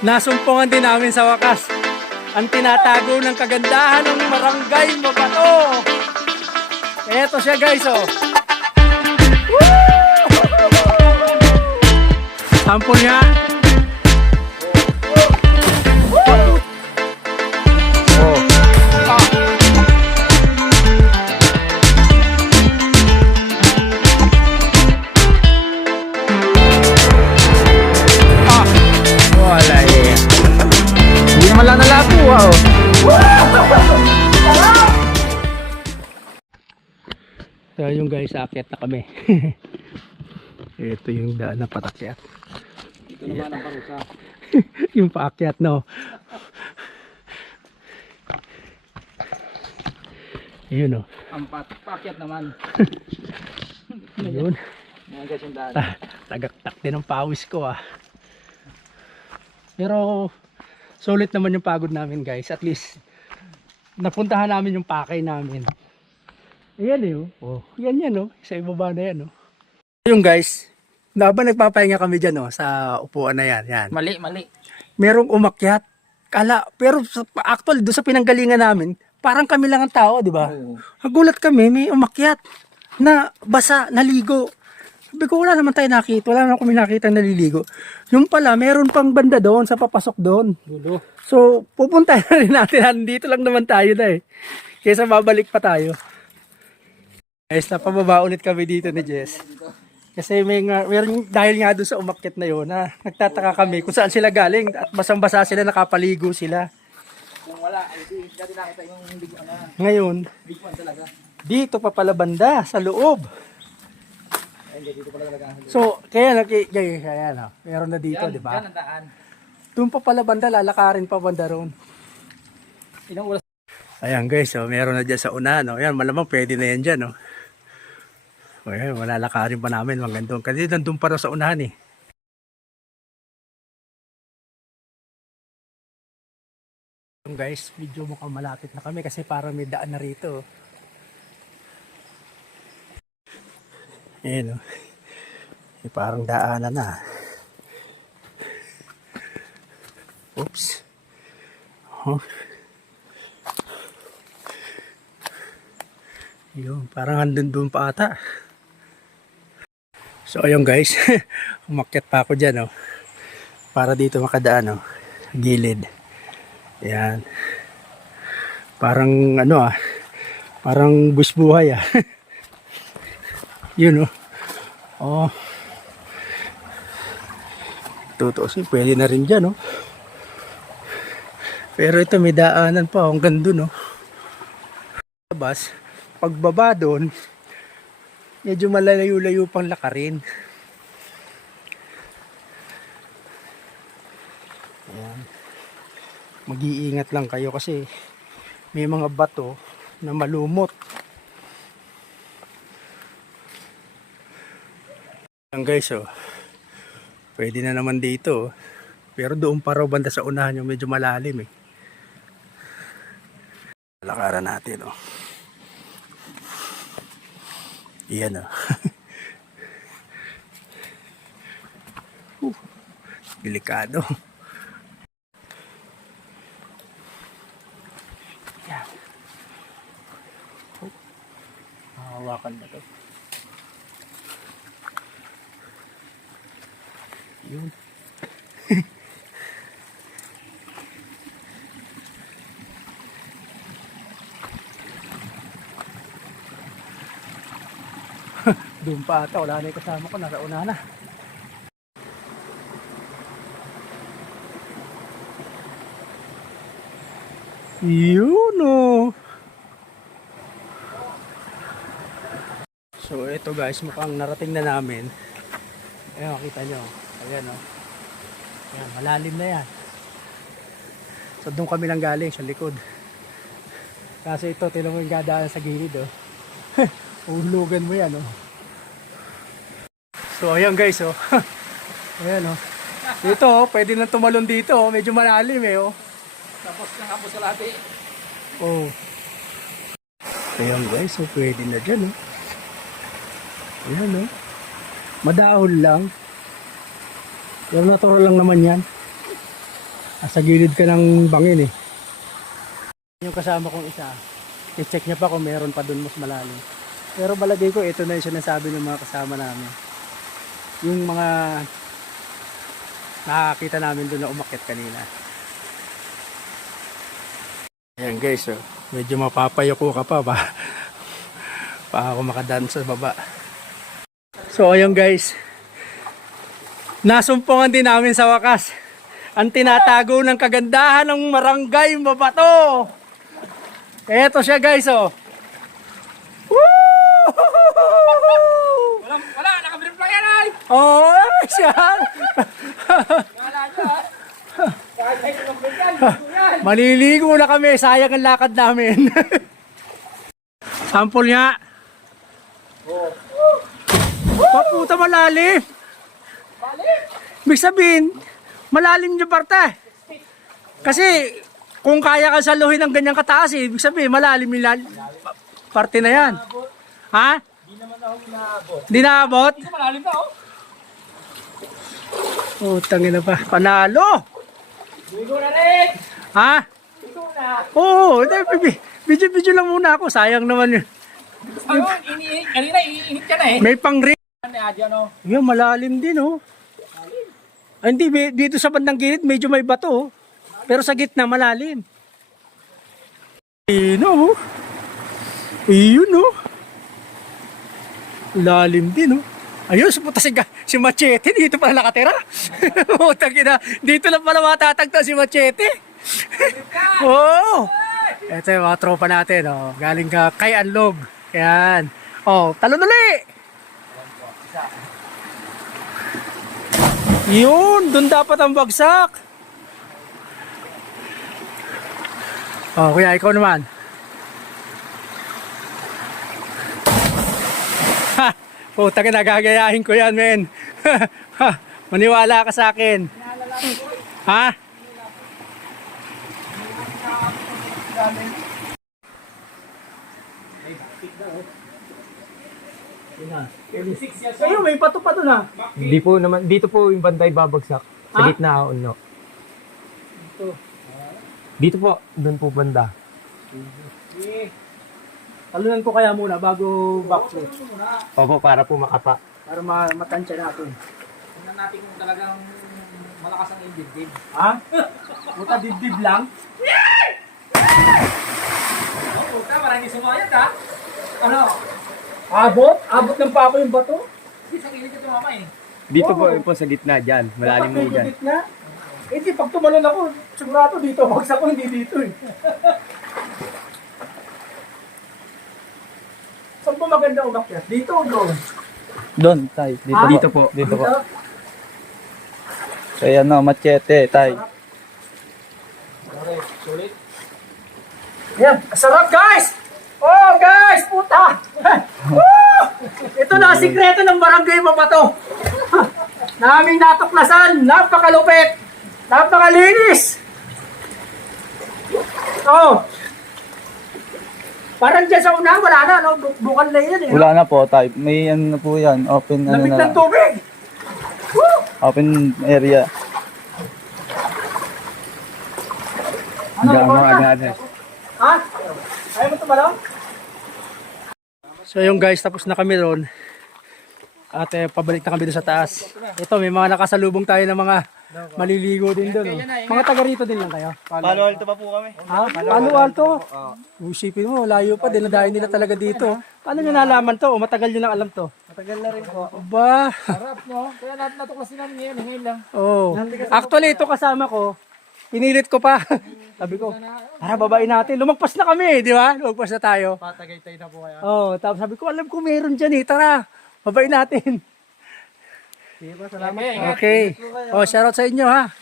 Nasumpungan din namin sa wakas ang tinatago ng kagandahan ng Barangay Mabato. Eto siya guys, oh. Sample nga. Wala na labo, wow. So yung guys, aakyat na kami. Ito yung daan na patakyat. Ito naman ang parusa. Yung paakyat, no. Yun, oh. Ang pakyat naman. Yun. Yan guys yung daan. Tagaktak din ang pawis ko, ah. Pero sulit naman yung pagod namin guys. At least napuntahan namin yung pakay namin. Ayan eh, oh. Yan oh. Sa ibaba na yan, oh. Yung guys, habang nagpapahinga kami dyan, oh, sa upuan na yan. Yan. Mali. Merong umakyat. Pero actually doon sa pinanggalingan namin, parang kami lang ang tao, di ba? Oo. Nagulat kami, may umakyat na basa, naligo. Sabi ko, wala naman tayo nakita. Wala naman kami nakita naliligo. Yung pala, meron pang banda doon sa papasok doon. Dulo. So, pupunta na rin natin. Dito lang naman tayo na eh. Kaysa babalik pa tayo. Guys, napababa ulit kami dito ni Jess. Kasi meron dahil nga doon sa umakyat na yun, na nagtataka kami kung saan sila galing at basang-basa sila, nakapaligo sila. Kung wala, hindi natin nakita yung big Ngayon, big one talaga. dito pa pala banda sa loob. Hindi, dito pala talaga. So, kaya no, meron na dito, di ba? Yan ang daan. Doon pa pala banda, lalakarin pa banda roon. Ilang oras? Ayan guys, so meron na dyan sa una, no? Ayan, malamang pwede na yan dyan, no? O yan, malalakarin pa namin, magandang. Kasi nandun pa rin sa unahan, eh. Guys, medyo mukhang malapit na kami kasi parang may daan na rito. Ayan, no? Eh, parang daanan na. Oops. Oh. Yun, parang andun doon pa ata. So ayun guys, umakyat pa ako dyan, oh. Para dito makadaan, oh. Gilid. Ayan. Parang ano, parang busbuhay, ah. Yun, oh. Oh. Tutusin, pwede na rin dyan, oh. Pero ito may daanan pa hanggang dun, oh. Labas, pagbaba doon, medyo malalayo-layo pang lakarin. Ayan. Mag-iingat lang kayo kasi may mga bato na malumot. Ayan guys, oh. Pwede na naman dito, oh. Pero doon pa raw banda sa unahan yung medyo malalim, eh. Lakaran natin, oh. Iyan, oh. Delikado. Yan. Hawakan ba ito? Yun. Doon pa ata, wala na yung kasama ko, nasa una na. Yun, oh. So ito guys, mukhang narating na namin. Ayan, makita nyo. Ayan, oh. Ayan, malalim na yan. So doon kami lang galing sa likod. Kasi ito, tinan mo yung gadaan sa gilid, oh. Uhulugan mo yan, oh. So ayan guys, oh. Ayan, oh. Dito, oh, pwede na tumalon dito, oh. Medyo malalim, eh, oh. Tapos ng hapos sa lahat, eh. Oh. Ayan guys, so pwede na dyan, oh. Ayan, oh. Madahol lang. Pero natural lang naman yan. Sa gilid ka ng bangin eh. Yung kasama kong isa, i-check niya pa kung meron pa dun mas malalim. Pero balagay ko, ito na yung sinasabi ng mga kasama namin. Yung mga nakakita namin dun na umakyat kanina. Ayan guys, oh, medyo mapapayoko ka pa ba? Pa ako makadaan sa baba. So ayun guys, nasumpungan din namin sa wakas ang tinatago ng kagandahan ng Barangay Mabato. Eto siya guys, oh. Woo! Wala, nakabilip lang yan ay! Oh, siya. Wala ka ha? Kahit nakabilip yan, Maliligo na kami, sayang ang lakad namin. Sample nga. oh. Paputa malalim. Balik! Ibig sabihin, malalim yung parte. Kasi kung kaya ka saluhin ng ganyang kataas, ibig sabihin malalim yung parte na yan. Ha? Di naman ako inaabot. Di naabot? Hindi malalim na oh. Tangin na pa. Panalo! Ligo na rin! Ha? Ligo na! Oo, video lang muna ako. Sayang naman yun. Ayun, kanina iinit ka na eh. May pang-ring. Ano dyan oh. Yan, malalim din oh. Ay, hindi, dito sa bandang gilid medyo may bato oh. Pero sa gitna malalim. Ayun oh. Ayun oh. Lalim din oh. Ayun, puta si Machete dito pala nakatira. Utang ina, dito lang pala matatagta si Machete. Oo. Ito yung mga tropa natin oh. Galing ka kay Anlog. Yan. Oh, talon uli. Yun, dun dapat ang bagsak. Oh, kuya, ikaw naman. Ha! Puta ka, nagagayahin ko yan, men. Maniwala ka sa akin. Ha? Ayun, may pato pa doon ha. Hindi po naman, dito po yung bantay babagsak. Sa Ha? gitna ako, no. Dito po, doon po banda. Talunan ko kaya muna bago backflip. Opo, para po makapa. Para matansya natin. Tingnan natin kung talagang malakas ang dibdib. Ha? Puta dibdib lang? Oh, puta, maraming sumayad ha. Ano? Abot? Abot ng pako yung bato? Isang init ka tumama eh. Dito Oo. po sa gitna dyan. Malalim Dapat mo dyan. may gitna. Eh di, pag tumalon ako, sigurado dito. Bagsak ko, hindi dito eh. Saan po maganda umakyat? Dito o doon? Doon, tay. Dito, Ah? Dito po. Dito po. So, yan o, machete, tay. Sulit. Yan, sarap guys! Oh guys, puta! Woo! Ito na ang sikreto ng Barangay Mabato. Naming natuklasan, napakalupit, napakalinis. Oh. Parang dyan sa una, wala na, no? Bukan na yan eh. Wala na po, tay. May ano na po yan. Open, ano Lamig na ng lang. tubig. Woo! Open area. Ano, Diyan mo ikaw na? agad. Ha? Ayaw mo tumalaw? So yung guys, tapos na kami ron. At pabalik na kami doon sa taas. Ito, may mga nakasalubong tayo ng mga maliligo din doon. Oh. Mga taga rito din lang kayo. Palo Alto pa po kami. Ha? Palo Alto? Usipin mo, layo pa. Dinadayo nila talaga dito. Paano nyo nalaman to? O matagal nyo nang alam to? Matagal na rin po. Aba. Sarap no? Kaya natin natuklasin namin ngayon lang. Oh. Actually, ito kasama ko. Pinilit ko pa. Sabi ko, para babain natin. Lumagpas na kami, di ba? Lumagpas na tayo. Patagay-tay na po kaya. Oh, tapos sabi ko, alam ko meron dyan eh. Tara, babain natin. Salamat. Okay. Oh, shoutout sa inyo ha.